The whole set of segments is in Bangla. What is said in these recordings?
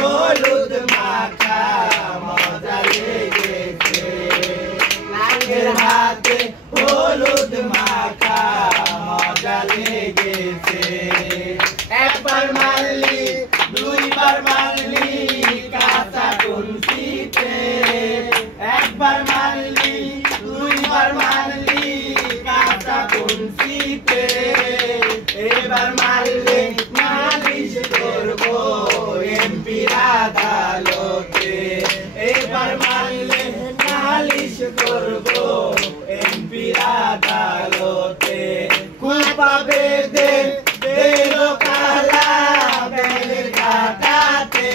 হলুদ মাখা মজা লেগেছে নাকের হাতে হলুদ মাখা মজা লেগেছে একবার মারলি দুইবার মারলি কাঁচা কলসিতে একবার মারলি দুইবার মারলি কাঁচা কলসিতে এবার মারলে নালিশ করবো এমপির আদালতে এবার মারলে নালিশ করবো এমপির আদালতে কুপা বেঁধে দিল কালা বেলের কাটাতে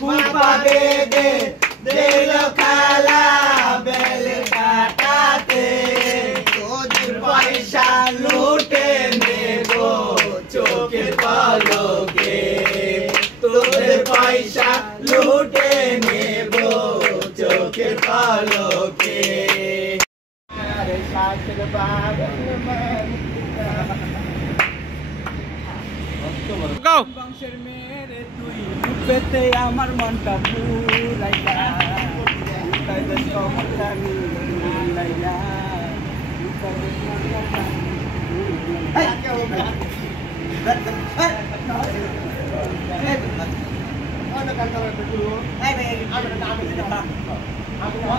কুপা বেঁধে দিল কালা বেলের কাটাতে তোদের পয়সা লুটে নেব চোখের পলকে তোদের পয়সা লুটে নেব চোখের পলকে বংশের মেয়েরে তুই পেতে আমার মনটা পুরাইলা তাই দেশ কমলানি লাইলা Apa